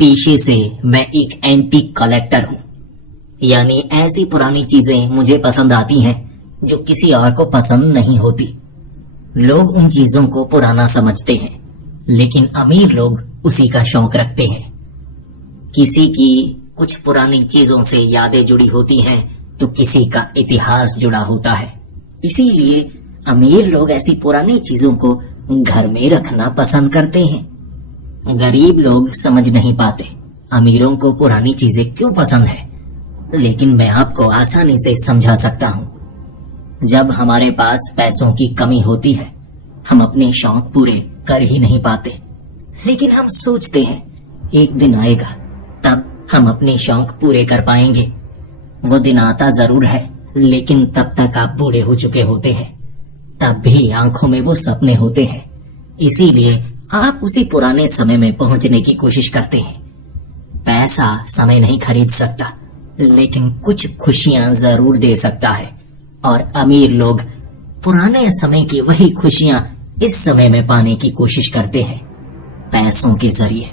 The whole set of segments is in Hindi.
पेशे से मैं एक एंटीक कलेक्टर हूँ। यानी ऐसी पुरानी चीजें मुझे पसंद आती हैं जो किसी और को पसंद नहीं होती। लोग उन चीजों को पुराना समझते हैं, लेकिन अमीर लोग उसी का शौक रखते हैं। किसी की कुछ पुरानी चीजों से यादें जुड़ी होती हैं तो किसी का इतिहास जुड़ा होता है। इसीलिए अमीर लोग ऐसी पुरानी चीजों को घर में रखना पसंद करते हैं। गरीब लोग समझ नहीं पाते अमीरों को पुरानी चीजें क्यों पसंद है, लेकिन मैं आपको आसानी से समझा सकता हूँ। जब हमारे पास पैसों की कमी होती है, हम अपने शौक पूरे कर ही नहीं पाते, लेकिन हम सोचते हैं एक दिन आएगा तब हम अपने शौक पूरे कर पाएंगे। वो दिन आता जरूर है, लेकिन तब तक आप बूढ़े हो चुके होते हैं। तब भी आंखों में वो सपने होते हैं। इसीलिए आप उसी पुराने समय में पहुंचने की कोशिश करते हैं। पैसा समय नहीं खरीद सकता, लेकिन कुछ खुशियां जरूर दे सकता है। और अमीर लोग पुराने समय की वही खुशियां इस समय में पाने की कोशिश करते हैं, पैसों के जरिए।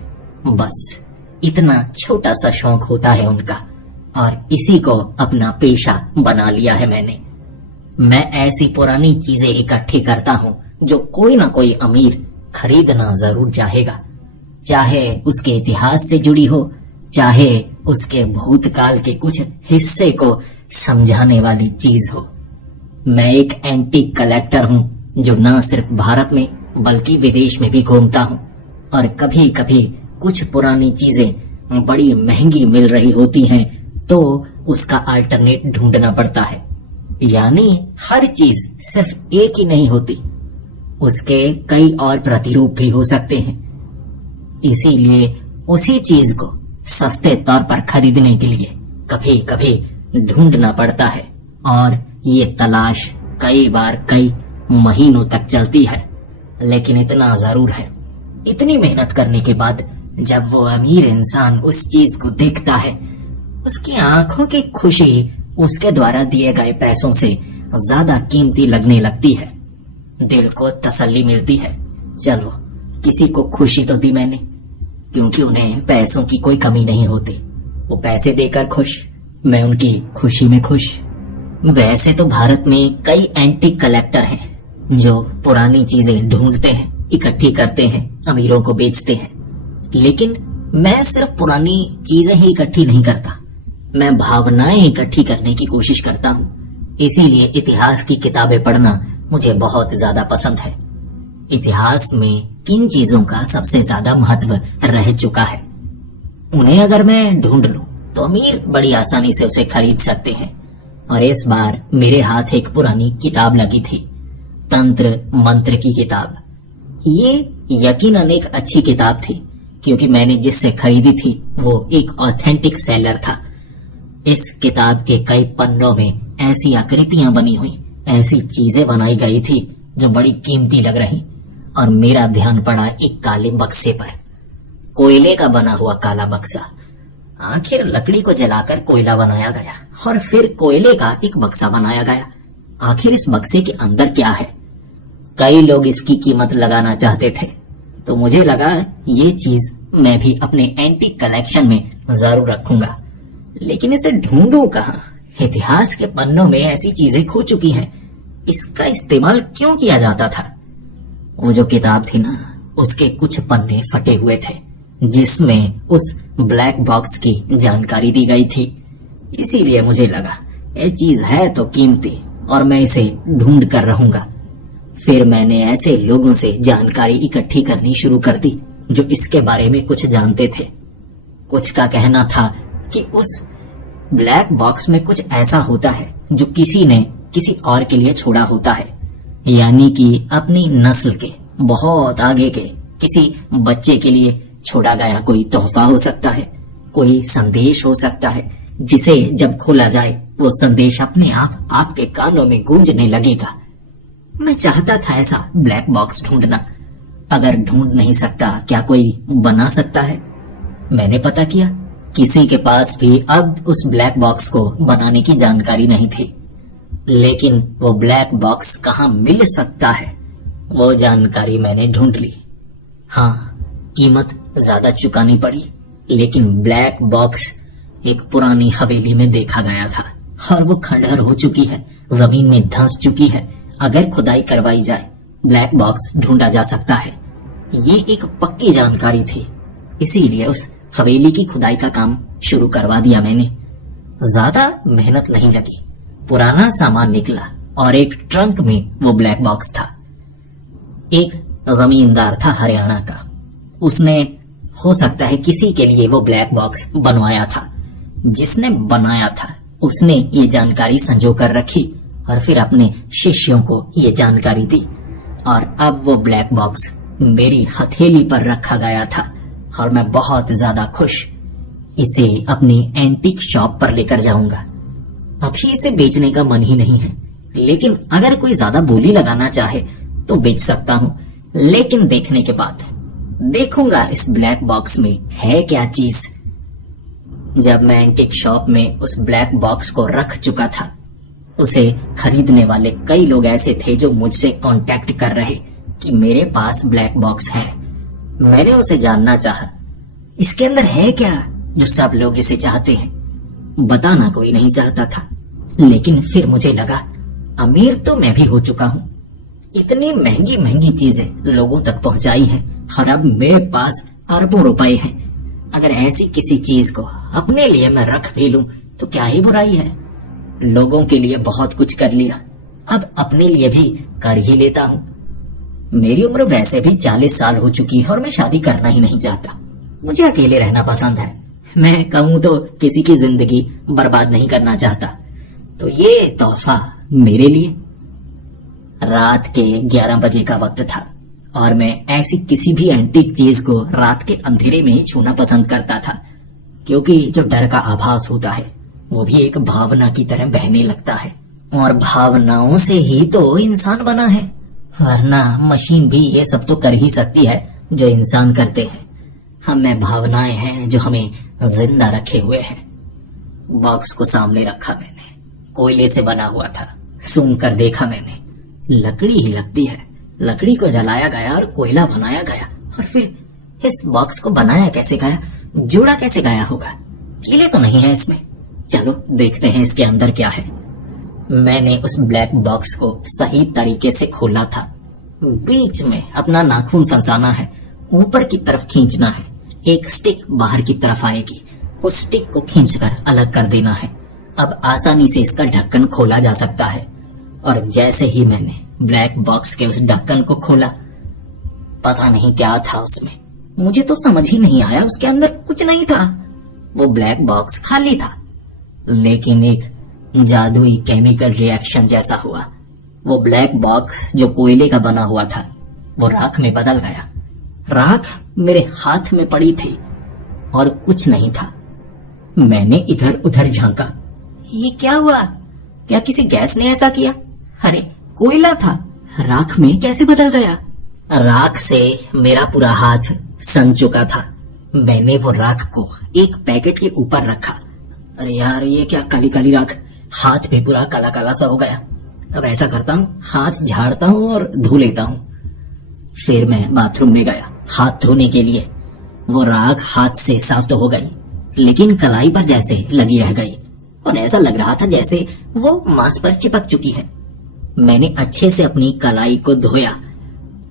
बस इतना छोटा सा शौक होता है उनका, और इसी को अपना पेशा बना लिया है मैंने। मैं ऐसी पुरानी चीजें इकट्ठी करता हूँ जो कोई ना कोई अमीर खरीदना जरूर चाहेगा, चाहे उसके इतिहास से जुड़ी हो, चाहे उसके भूतकाल के कुछ हिस्से को समझाने वाली चीज हो। मैं एक एंटीक कलेक्टर हूँ जो न सिर्फ भारत में बल्कि विदेश में भी घूमता हूँ। और कभी कभी कुछ पुरानी चीजें बड़ी महंगी मिल रही होती हैं तो उसका अल्टरनेट ढूंढना पड़ता है। यानी हर चीज सिर्फ एक ही नहीं होती, उसके कई और प्रतिरूप भी हो सकते हैं। इसीलिए उसी चीज को सस्ते तौर पर खरीदने के लिए कभी कभी ढूंढना पड़ता है, और ये तलाश कई बार कई महीनों तक चलती है। लेकिन इतना जरूर है, इतनी मेहनत करने के बाद जब वो अमीर इंसान उस चीज को देखता है, उसकी आंखों की खुशी उसके द्वारा दिए गए पैसों से ज्यादा कीमती लगने लगती है। दिल को तसल्ली मिलती है, चलो किसी को खुशी तो दी मैंने, क्योंकि उन्हें पैसों की कोई कमी नहीं होती। वो पैसे देकर खुश, मैं उनकी खुशी में खुश। वैसे तो भारत में कई एंटीक कलेक्टर हैं जो पुरानी चीजें ढूंढते हैं, इकट्ठी करते हैं, अमीरों को बेचते हैं। लेकिन मैं सिर्फ पुरानी चीजें ही इकट्ठी नहीं करता, मैं भावनाएं इकट्ठी करने की कोशिश करता हूँ। इसीलिए इतिहास की किताबें पढ़ना मुझे बहुत ज्यादा पसंद है। इतिहास में किन चीजों का सबसे ज्यादा महत्व रह चुका है, उन्हें अगर मैं ढूंढ लूं तो अमीर बड़ी आसानी से उसे खरीद सकते हैं। और इस बार मेरे हाथ एक पुरानी किताब लगी थी, तंत्र मंत्र की किताब। ये यकीनन एक अच्छी किताब थी, क्योंकि मैंने जिससे खरीदी थी वो एक ऑथेंटिक सेलर था। इस किताब के कई पन्नों में ऐसी आकृतियां बनी हुई, ऐसी चीजें बनाई गई थी जो बड़ी कीमती लग रही। और मेरा ध्यान पड़ा एक काले बक्से पर, कोयले का बना हुआ काला बक्सा। आखिर लकड़ी को जलाकर कोयला बनाया गया और फिर कोयले का एक बक्सा बनाया गया। आखिर इस बक्से के अंदर क्या है? कई लोग इसकी कीमत लगाना चाहते थे, तो मुझे लगा ये चीज मैं भी अपने एंटीक कलेक्शन में जरूर रखूंगा। लेकिन इसे ढूंढूं कहाँ? इतिहास के पन्नों में ऐसी चीजें खो चुकी हैं, इसका इस्तेमाल क्यों किया जाता था? वो जो किताब थी ना, उसके कुछ पन्ने फटे हुए थे, जिसमें उस ब्लैक बॉक्स की जानकारी दी गई थी। इसीलिए मुझे लगा ये चीज है तो कीमती, और मैं इसे ढूंढ कर रहूंगा। फिर मैंने ऐसे लोगों से जानकारी इकट्ठी करनी शुरू कर दी जो इसके बारे में कुछ जानते थे। कुछ का कहना था कि उस ब्लैक बॉक्स में कुछ ऐसा होता है जो किसी ने किसी और के लिए छोड़ा होता है। यानी कि अपनी नस्ल के बहुत आगे के किसी बच्चे के लिए छोड़ा गया कोई तोहफा हो सकता है, कोई संदेश हो सकता है, जिसे जब खोला जाए वो संदेश अपने आप आपके कानों में गूंजने लगेगा। मैं चाहता था ऐसा ब्लैक बॉक्स ढूंढना। अगर ढूंढ नहीं सकता, क्या कोई बना सकता है? मैंने पता किया, किसी के पास भी अब उस ब्लैक बॉक्स को बनाने की जानकारी नहीं थी। लेकिन वो ब्लैक बॉक्स कहाँ मिल सकता है, वो जानकारी मैंने ढूंढ ली। हाँ, कीमत ज्यादा चुकानी पड़ी, लेकिन ब्लैक बॉक्स एक पुरानी हवेली में देखा गया था और वो खंडहर हो चुकी है, जमीन में धंस चुकी है। अगर खुदाई करवाई जाए ब्लैक बॉक्स ढूंढा जा सकता है। ये एक पक्की जानकारी थी, इसीलिए उस हवेली की खुदाई का काम शुरू करवा दिया मैंने। ज्यादा मेहनत नहीं लगी, पुराना सामान निकला और एक ट्रंक में वो ब्लैक बॉक्स था। एक जमींदार था हरियाणा का, उसने हो सकता है किसी के लिए वो ब्लैक बॉक्स बनवाया था। जिसने बनाया था उसने ये जानकारी संजो कर रखी और फिर अपने शिष्यों को ये जानकारी दी, और अब वो ब्लैक बॉक्स मेरी हथेली पर रखा गया था और मैं बहुत ज्यादा खुश। इसे अपनी एंटीक शॉप पर लेकर जाऊंगा। अभी इसे बेचने का मन ही नहीं है, लेकिन अगर कोई ज्यादा बोली लगाना चाहे तो बेच सकता हूँ। लेकिन देखने के बाद देखूंगा इस ब्लैक बॉक्स में है क्या चीज। जब मैं एंटीक शॉप में उस ब्लैक बॉक्स को रख चुका था, उसे खरीदने वाले कई लोग ऐसे थे जो मुझसे कांटेक्ट कर रहे कि मेरे पास ब्लैक बॉक्स है। मैंने उसे जानना चाहा, इसके अंदर है क्या जो सब लोग इसे चाहते हैं। बताना कोई नहीं चाहता था, लेकिन फिर मुझे लगा अमीर तो मैं भी हो चुका हूँ। इतनी महंगी महंगी चीजें लोगों तक पहुंचाई हैं और अब मेरे पास अरबों रुपए हैं। अगर ऐसी किसी चीज को अपने लिए मैं रख भी लूं तो क्या ही बुराई है। लोगों के लिए बहुत कुछ कर लिया, अब अपने लिए भी कर ही लेता हूँ। मेरी उम्र वैसे भी 40 साल हो चुकी है और मैं शादी करना ही नहीं चाहता। मुझे अकेले रहना पसंद है। मैं कहूँ तो किसी की जिंदगी बर्बाद नहीं करना चाहता। तो ये तोहफा मेरे लिए। रात के 11 बजे का वक्त था और मैं ऐसी किसी भी एंटीक चीज को रात के अंधेरे में ही छूना पसंद करता था, क्योंकि जो डर का आभास होता है वो भी एक भावना की तरह बहने लगता है, और भावनाओं से ही तो इंसान बना है, वरना मशीन भी ये सब तो कर ही सकती है जो इंसान करते हैं। हम में भावनाएं हैं जो हमें जिंदा रखे हुए हैं। बॉक्स को सामने रखा मैंने, कोयले से बना हुआ था। सूंघ कर देखा मैंने, लकड़ी ही लगती है। लकड़ी को जलाया गया और कोयला बनाया गया, और फिर इस बॉक्स को बनाया कैसे गया, जोड़ा कैसे गया होगा। कीले तो नहीं है इसमें। चलो देखते हैं इसके अंदर क्या है। मैंने उस ब्लैक बॉक्स को सही तरीके से खोला था। बीच में अपना नाखून फंसाना है, ऊपर की तरफ खींचना है, एक स्टिक बाहर की तरफ आएगी, उस स्टिक को खींचकर अलग कर देना है। अब आसानी से इसका ढक्कन खोला जा सकता है। और जैसे ही मैंने ब्लैक बॉक्स के उस ढक्कन को खोला, पता नहीं क्या था उसमें, मुझे तो समझ ही नहीं आया। उसके अंदर कुछ नहीं था, वो ब्लैक बॉक्स खाली था। लेकिन एक जादुई केमिकल रिएक्शन जैसा हुआ। वो ब्लैक बॉक्स जो कोयले का बना हुआ था वो राख में बदल गया। राख मेरे हाथ में पड़ी थी और कुछ नहीं था। मैंने इधर उधर झांका, ये क्या हुआ? क्या किसी गैस ने ऐसा किया? अरे कोयला था, राख में कैसे बदल गया? राख से मेरा पूरा हाथ सन चुका था। मैंने वो राख को एक पैकेट के ऊपर रखा। अरे यार, ये क्या काली काली राख, हाथ भी पूरा काला काला सा हो गया। अब ऐसा करता हूँ, हाथ झाड़ता हूँ और धो लेता हूँ। फिर मैं बाथरूम में गया हाथ धोने के लिए। वो राख हाथ से साफ तो हो गई, लेकिन कलाई पर जैसे लगी रह गई और ऐसा लग रहा था जैसे वो मांस पर चिपक चुकी है। मैंने अच्छे से अपनी कलाई को धोया,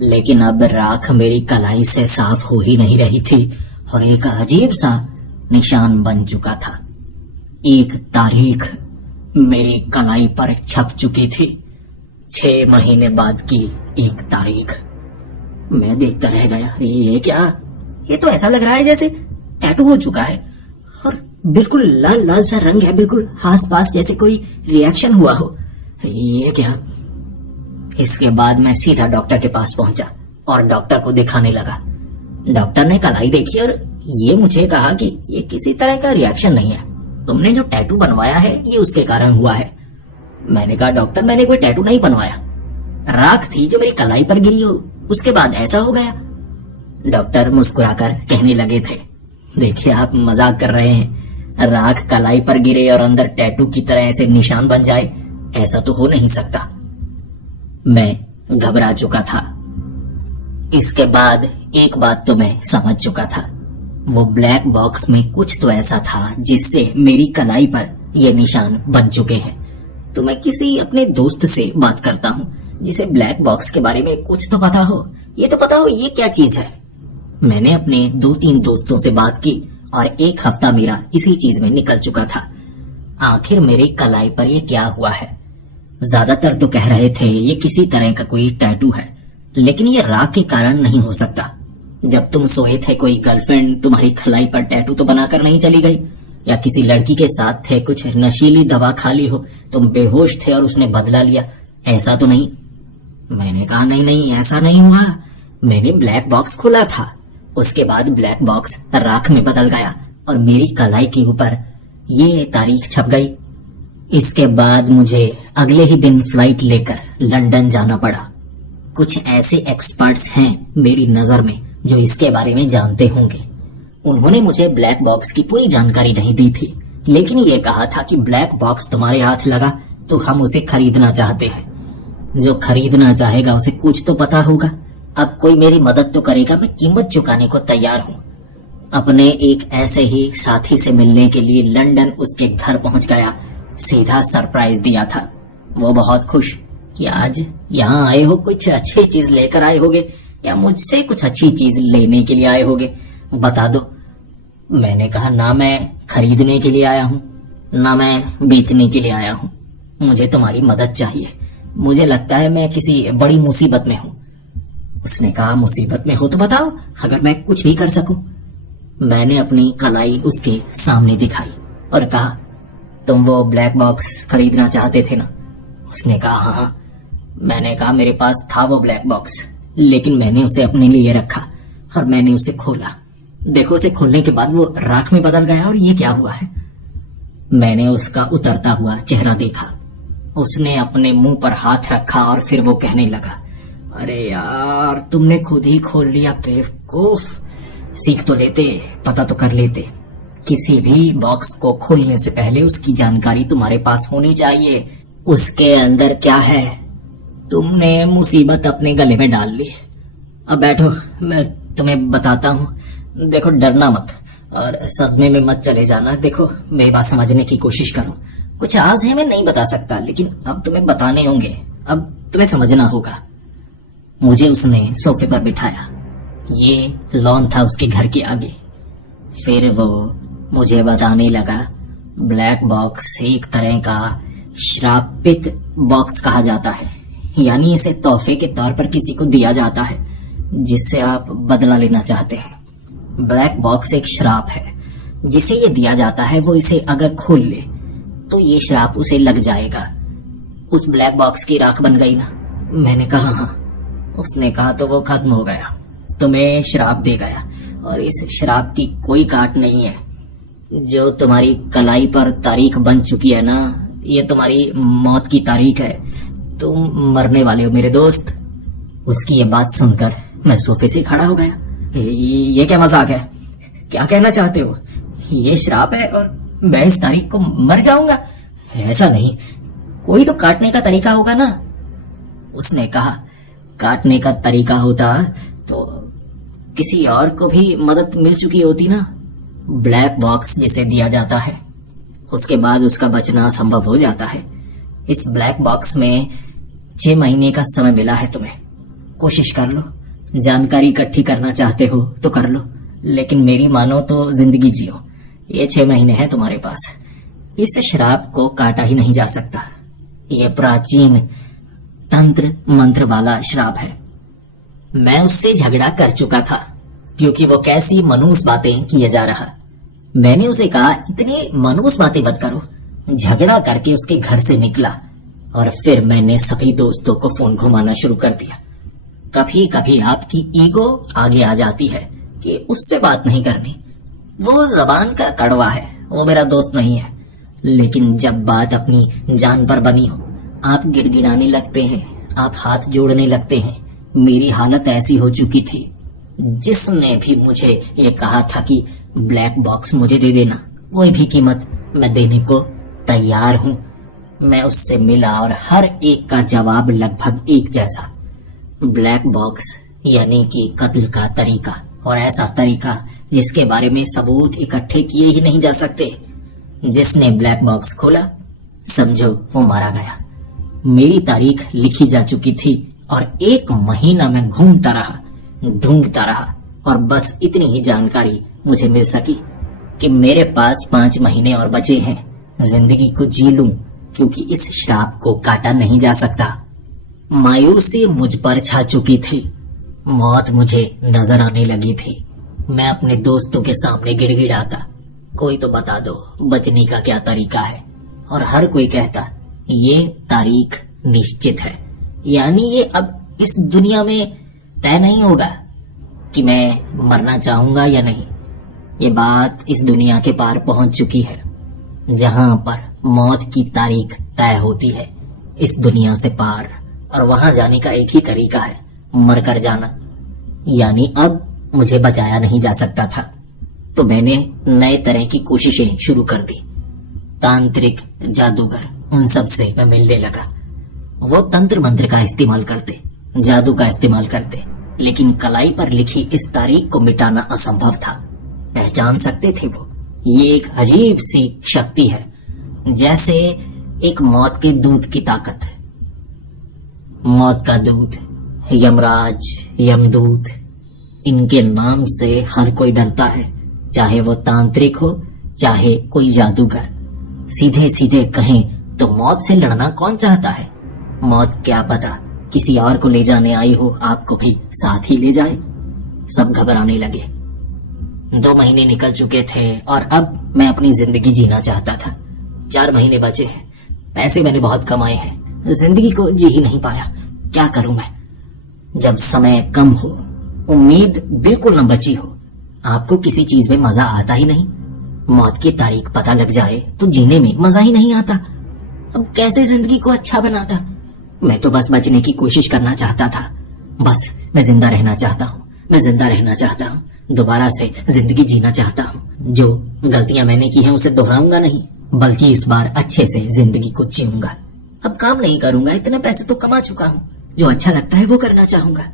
लेकिन अब राख मेरी कलाई से साफ हो ही नहीं रही थी और एक अजीब सा निशान बन चुका था। एक तारीख मेरी कलाई पर छप चुकी थी, 6 महीने बाद की एक तारीख। मैं देखता रह गया, ये क्या? ये तो ऐसा लग रहा है जैसे टैटू हो चुका है और बिल्कुल लाल लाल सा रंग है, बिल्कुल आस पास जैसे कोई रिएक्शन हुआ हो। ये क्या? इसके बाद मैं सीधा डॉक्टर के पास पहुंचा और डॉक्टर को दिखाने लगा। डॉक्टर ने कलाई देखी और ये मुझे कहा कि ये किसी तरह का रिएक्शन नहीं है, तुमने जो टैटू बनवाया है ये उसके कारण हुआ है। मैंने कहा डॉक्टर, मैंने कोई टैटू नहीं बनवाया, राख थी जो मेरी कलाई पर गिरी हो, उसके बाद ऐसा हो गया। डॉक्टर मुस्कुराकर कहने लगे थे, देखिए आप मजाक कर रहे हैं, राख कलाई पर गिरे और अंदर टैटू की तरह ऐसे निशान बन जाए, ऐसा तो हो नहीं सकता। मैं घबरा चुका था। इसके बाद एक बात तो मैं समझ चुका था, वो ब्लैक बॉक्स में कुछ तो ऐसा था जिससे मेरी कलाई पर ये निशान बन चुके हैं। तो मैं किसी अपने दोस्त से बात करता हूँ जिसे ब्लैक बॉक्स के बारे में कुछ तो पता हो, ये तो पता हो ये क्या चीज है। मैंने अपने 2-3 दोस्तों से बात की और 1 हफ्ता मेरा इसी चीज में निकल चुका था। आखिर मेरी कलाई पर ये क्या हुआ है। ज्यादातर तो कह रहे थे ये किसी तरह का कोई टैटू है, लेकिन ये राग के कारण नहीं हो सकता। जब तुम सोए थे कोई गर्लफ्रेंड तुम्हारी कलाई पर टैटू तो बनाकर नहीं चली गई, या किसी लड़की के साथ थे, कुछ नशीली दवा खा ली हो, तुम बेहोश थे और उसने बदला लिया, ऐसा तो नहीं। मैंने कहा नहीं नहीं ऐसा नहीं हुआ, मैंने ब्लैक बॉक्स खोला था। उसके बाद ब्लैक बॉक्स राख में बदल गया और मेरी कलाई के ऊपर ये तारीख छप गई। इसके बाद मुझे अगले ही दिन फ्लाइट लेकर लंदन जाना पड़ा। कुछ ऐसे एक्सपर्ट्स हैं मेरी नजर में जो इसके बारे में जानते होंगे। उन्होंने मुझे ब्लैक बॉक्स की पूरी जानकारी नहीं दी थी, लेकिन ये कहा था कि ब्लैक बॉक्स तुम्हारे हाथ लगा तो हम उसे खरीदना चाहते हैं। जो खरीदना चाहेगा उसे कुछ तो पता होगा। अब कोई मेरी मदद तो करेगा, मैं कीमत चुकाने को तैयार हूँ। अपने एक ऐसे ही साथी से मिलने के लिए लंदन उसके घर पहुंच गया। सीधा सरप्राइज दिया था। वो बहुत खुश कि आज यहाँ आए हो, कुछ अच्छी चीज लेकर आए होगे या मुझसे कुछ अच्छी चीज लेने के लिए आए होगे, बता दो। मैंने कहा ना मैं खरीदने के लिए आया हूँ ना मैं बेचने के लिए आया हूँ, मुझे तुम्हारी मदद चाहिए। मुझे लगता है मैं किसी बड़ी मुसीबत में हूँ। उसने कहा मुसीबत में हो तो बताओ, अगर मैं कुछ भी कर सकूं। मैंने अपनी कलाई उसके सामने दिखाई और कहा तुम वो ब्लैक बॉक्स खरीदना चाहते थे ना। उसने कहा हाँ। मैंने कहा मेरे पास था वो ब्लैक बॉक्स, लेकिन मैंने उसे अपने लिए रखा और मैंने उसे खोला। देखो उसे खोलने के बाद वो राख में बदल गया और ये क्या हुआ है। मैंने उसका उतरता हुआ चेहरा देखा। उसने अपने मुंह पर हाथ रखा और फिर वो कहने लगा अरे यार तुमने खुद ही खोल लिया बेवकूफ, सीख तो लेते, पता तो कर लेते। किसी भी बॉक्स को खोलने से पहले उसकी जानकारी तुम्हारे पास होनी चाहिए, उसके अंदर क्या है। तुमने मुसीबत अपने गले में डाल ली। अब बैठो मैं तुम्हें बताता हूँ। देखो डरना मत और सदमे में मत चले जाना। देखो मेरी बात समझने की कोशिश करो। कुछ राज है मैं नहीं बता सकता, लेकिन अब तुम्हें बताने होंगे, अब तुम्हें समझना होगा। मुझे उसने सोफे पर बिठाया। ये लॉन था उसके घर के आगे। फिर वो मुझे बताने लगा ब्लैक बॉक्स एक तरह का श्रापित बॉक्स कहा जाता है, यानी इसे तोहफे के तौर पर किसी को दिया जाता है जिससे आप बदला लेना चाहते हैं। ब्लैक बॉक्स एक श्राप है जिसे ये दिया जाता है, वो इसे अगर खोल ले तो ये श्राप उसे लग जाएगा। उस ब्लैक बॉक्स की राख बन गई ना। मैंने कहा हाँ। उसने कहा तो वो खत्म हो गया, तुम्हें श्राप दे गया और इस श्राप की कोई काट नहीं है। जो तुम्हारी कलाई पर तारीख बन चुकी है ना, ये तुम्हारी मौत की तारीख है, तुम मरने वाले हो मेरे दोस्त। उसकी ये बात सुनकर मैं सोफे से खड़ा हो गया। ये क्या मजाक है, क्या कहना चाहते हो। ये श्राप है और मैं इस तारीख को मर जाऊंगा। ऐसा नहीं, कोई तो काटने का तरीका होगा ना। उसने कहा काटने का तरीका होता तो किसी और को भी मदद मिल चुकी होती ना। ब्लैक बॉक्स जिसे दिया जाता है उसके बाद उसका बचना संभव हो जाता है। इस ब्लैक बॉक्स में 6 महीने का समय मिला है तुम्हें, कोशिश कर लो। जानकारी इकट्ठी करना चाहते हो तो कर लो, लेकिन मेरी मानो तो जिंदगी जियो। ये 6 महीने हैं तुम्हारे पास। इस श्राप को काटा ही नहीं जा सकता। यह प्राचीन तंत्र मंत्र वाला श्राप है। मैं उससे झगड़ा कर चुका था क्योंकि वो कैसी मनूस बातें किए जा रहा। मैंने उसे कहा इतनी मनूस बातें मत करो। झगड़ा करके उसके घर से निकला और फिर मैंने सभी दोस्तों को फोन घुमाना शुरू कर दिया। कभी कभी आपकी ईगो आगे आ जाती है कि उससे बात नहीं करनी, वो जबान का कड़वा है, वो मेरा दोस्त नहीं है। लेकिन जब बात अपनी जान पर बनी हो, आप गिड़गिड़ाने लगते हैं, आप हाथ जोड़ने लगते हैं। मेरी हालत ऐसी हो चुकी थी। जिसने भी मुझे ये कहा था कि ब्लैक बॉक्स मुझे दे देना, कोई भी कीमत मैं देने को तैयार हूं। मैं उससे मिला और हर एक का जवाब लगभग एक जैसा। ब्लैक बॉक्स यानी कि कत्ल का तरीका, और ऐसा तरीका जिसके बारे में सबूत इकट्ठे किए ही नहीं जा सकते। जिसने ब्लैक बॉक्स खोला, समझो वो मारा गया। मेरी तारीख लिखी जा चुकी थी और 1 महीना मैं घूमता रहा, ढूंढता रहा, और बस इतनी ही जानकारी मुझे मिल सकी कि मेरे पास 5 महीने और बचे हैं। जिंदगी को जी लूं, क्योंकि इस श्राप को काटा नहीं जा सकता। मायूसी मुझ पर छा चुकी थी। मौत मुझे नजर आने लगी थी। मैं अपने दोस्तों के सामने गिड़गिड़ाता, कोई तो बता दो बचने का क्या तरीका है। और हर कोई कहता, ये तारीख निश्चित है, यानी ये अब इस दुनिया में तय नहीं होगा कि मैं मरना चाहूंगा या नहीं। ये बात इस दुनिया के पार पहुंच चुकी है, जहां पर मौत की तारीख तय होती है, इस दुनिया से पार। और वहां जाने का एक ही तरीका है, मरकर जाना। यानी अब मुझे बचाया नहीं जा सकता था, तो मैंने नए तरह की कोशिशें शुरू कर दी। तांत्रिक, जादूगर, उन सब से मैं मिलने लगा। वो तंत्र मंत्र का इस्तेमाल करते, जादू का इस्तेमाल करते, लेकिन कलाई पर लिखी इस तारीख को मिटाना असंभव था। पहचान सकते थे वो। ये एक अजीब सी शक्ति है, जैसे एक मौत के दूत की ताकत है। मौत का दूत, यमराज, यमदूत, इनके नाम से हर कोई डरता है, चाहे वो तांत्रिक हो, चाहे कोई जादूगर। सीधे सीधे कहें तो मौत से लड़ना कौन चाहता है? मौत क्या पता किसी और को ले जाने आई हो, आपको भी साथ ही ले जाए। सब घबराने लगे। 2 महीने निकल चुके थे और अब मैं अपनी जिंदगी जीना चाहता था। 4 महीने बचे हैं। पैसे मैंने बहुत कमाए हैं, जिंदगी को जी ही नहीं पाया। क्या करूं मैं? जब समय कम हो, उम्मीद बिल्कुल न बची हो, आपको किसी चीज में मजा आता ही नहीं। मौत की तारीख पता लग जाए तो जीने में मजा ही नहीं आता। अब कैसे जिंदगी को अच्छा बनाता? मैं तो बस बचने की कोशिश करना चाहता था। बस मैं जिंदा रहना चाहता हूँ, मैं जिंदा रहना चाहता हूँ, दोबारा से जिंदगी जीना चाहता हूँ। जो गलतियां मैंने की हैं उसे दोहराऊंगा नहीं, बल्कि इस बार अच्छे से जिंदगी को जीऊंगा। अब काम नहीं करूंगा, इतने पैसे तो कमा चुका हूँ। जो अच्छा लगता है वो करना चाहूंगा।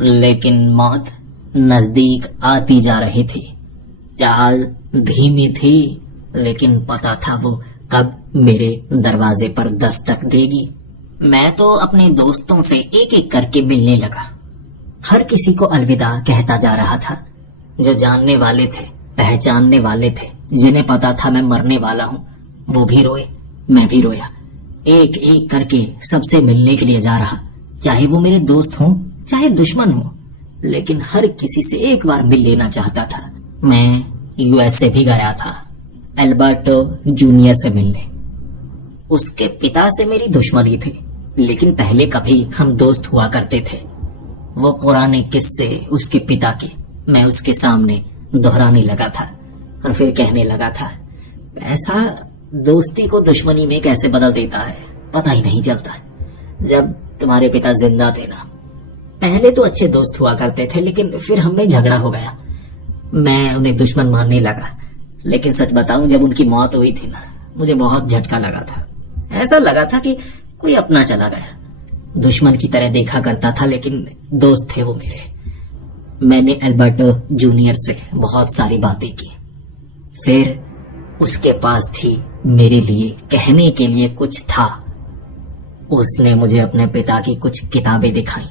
लेकिन मौत नजदीक आती जा रही थी। चाल धीमी थी, लेकिन पता था वो कब मेरे दरवाजे पर दस्तक देगी। मैं तो अपने दोस्तों से एक एक करके मिलने लगा। हर किसी को अलविदा कहता जा रहा था। जो जानने वाले थे, पहचानने वाले थे, जिन्हें पता था मैं मरने वाला हूँ, वो भी रोए, मैं भी रोया। एक एक करके सबसे मिलने के लिए जा रहा, चाहे वो मेरे दोस्त हों, चाहे दुश्मन हो, लेकिन हर किसी से एक बार मिल लेना चाहता था। मैं यूएसए भी गया था, एल्बर्टो जूनियर से मिलने। उसके पिता से मेरी दुश्मनी थी, लेकिन पहले कभी हम दोस्त हुआ करते थे। वो पुराने किस्से उसके पिता के मैं उसके सामने दोहराने लगा था और फिर कहने लगा था, ऐसा दोस्ती को दुश्मनी में कैसे बदल देता है, पता ही नहीं चलता। जब तुम्हारे पिता जिंदा थे ना, पहले तो अच्छे दोस्त हुआ करते थे, लेकिन फिर हम में झगड़ा हो गया। मैं उन्हें दुश्मन मानने लगा। लेकिन सच बताऊं, जब उनकी मौत हुई थी ना, मुझे बहुत झटका लगा था। ऐसा लगा था कि कोई अपना चला गया। दुश्मन की तरह देखा करता था, लेकिन दोस्त थे वो मेरे। मैंने एल्बर्टो जूनियर से बहुत सारी बातें की। फिर उसके पास थी मेरे लिए कहने के लिए कुछ था। उसने मुझे अपने पिता की कुछ किताबें दिखाई।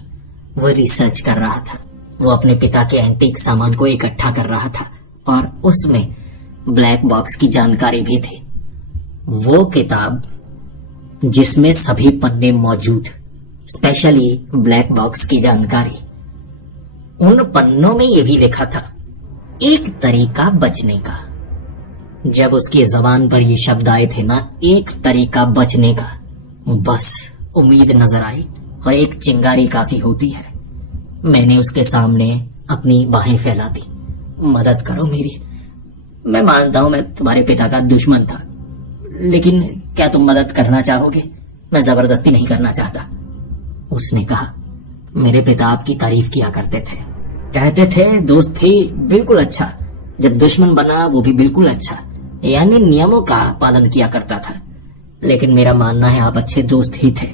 वो रिसर्च कर रहा था। वो अपने पिता के एंटीक सामान को इकट्ठा कर रहा था और उसमें ब्लैक बॉक्स की जानकारी भी थी। वो किताब जिसमें सभी पन्ने मौजूद, स्पेशली ब्लैक बॉक्स की जानकारी। उन पन्नों में यह भी लिखा था, एक तरीका बचने का। जब उसकी जबान पर ये शब्द आए थे ना, एक तरीका बचने का, बस उम्मीद नजर आई और एक चिंगारी काफी होती है। मैंने उसके सामने अपनी बाहें फैला दी। मदद करो मेरी। मैं मानता हूं मैं तुम्हारे पिता का दुश्मन था, लेकिन क्या तुम मदद करना चाहोगे? मैं जबरदस्ती नहीं करना चाहता। उसने कहा, मेरे पिता आपकी तारीफ किया करते थे, कहते थे दोस्त भी बिल्कुल अच्छा, जब दुश्मन बना वो भी बिल्कुल अच्छा, यानी नियमों का पालन किया करता था। लेकिन मेरा मानना है आप अच्छे दोस्त ही थे।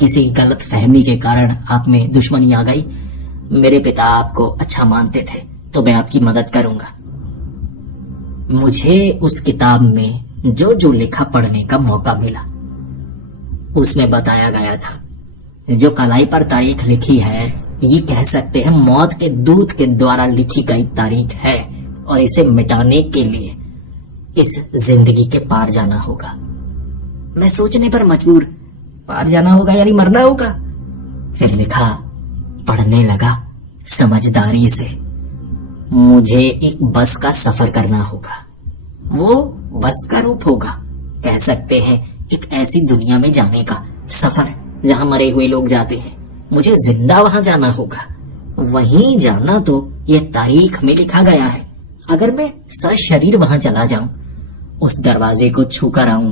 किसी गलत फहमी के कारण आप में दुश्मनी आ गई। मेरे पिता आपको अच्छा मानते थे, तो मैं आपकी मदद करूंगा। मुझे उस किताब में जो जो लिखा पढ़ने का मौका मिला, उसमें बताया गया था जो कलाई पर तारीख लिखी है, ये कह सकते हैं मौत के दूत के द्वारा लिखी गई तारीख है, और इसे मिटाने के लिए इस जिंदगी के पार जाना होगा। मैं सोचने पर मजबूर, पार जाना होगा यानी मरना होगा। फिर लिखा, पढ़ने लगा समझदारी से। मुझे एक बस का सफर करना होगा। वो बस का रूप होगा, कह सकते हैं एक ऐसी दुनिया में जाने का सफर जहां मरे हुए लोग जाते हैं। मुझे जिंदा वहां जाना होगा। वहीं जाना तो यह तारीख में लिखा गया है। अगर मैं सशरीर वहां चला जाऊं, उस दरवाजे को छू कर आऊं,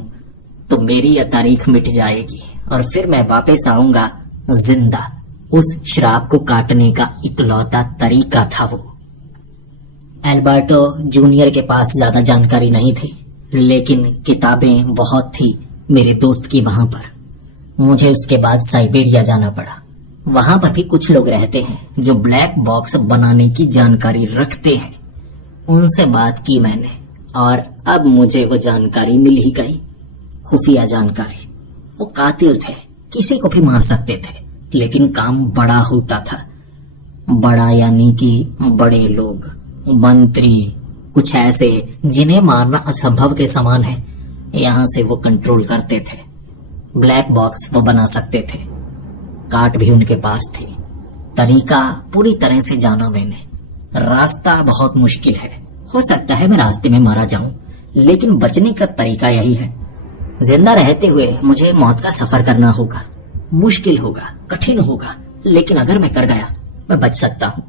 तो मेरी यह तारीख मिट जाएगी और फिर मैं वापस आऊंगा जिंदा। उस श्राप को काटने का इकलौता तरीका था वो। एल्बर्टो जूनियर के पास ज्यादा जानकारी नहीं थी, लेकिन किताबें बहुत थी मेरे दोस्त की वहां पर। मुझे उसके बाद साइबेरिया जाना पड़ा। वहां पर भी कुछ लोग रहते हैं जो ब्लैक बॉक्स बनाने की जानकारी रखते हैं। उनसे बात की मैंने, और अब मुझे वो जानकारी मिल ही गई। खुफिया जानकारी। वो कातिल थे, किसी को भी मार सकते थे, लेकिन काम बड़ा होता था। बड़ा यानी कि बड़े लोग, मंत्री, कुछ ऐसे जिन्हें मारना असंभव के समान है, यहां से वो कंट्रोल करते थे। ब्लैक बॉक्स वो बना सकते थे। काट भी उनके पास थी। तरीका पूरी तरह से जाना मैंने। रास्ता बहुत मुश्किल है। हो सकता है मैं रास्ते में मारा जाऊं, लेकिन बचने का तरीका यही है। जिंदा रहते हुए मुझे मौत का सफर करना होगा। मुश्किल होगा, कठिन होगा, लेकिन अगर मैं कर गया, मैं बच सकता हूं।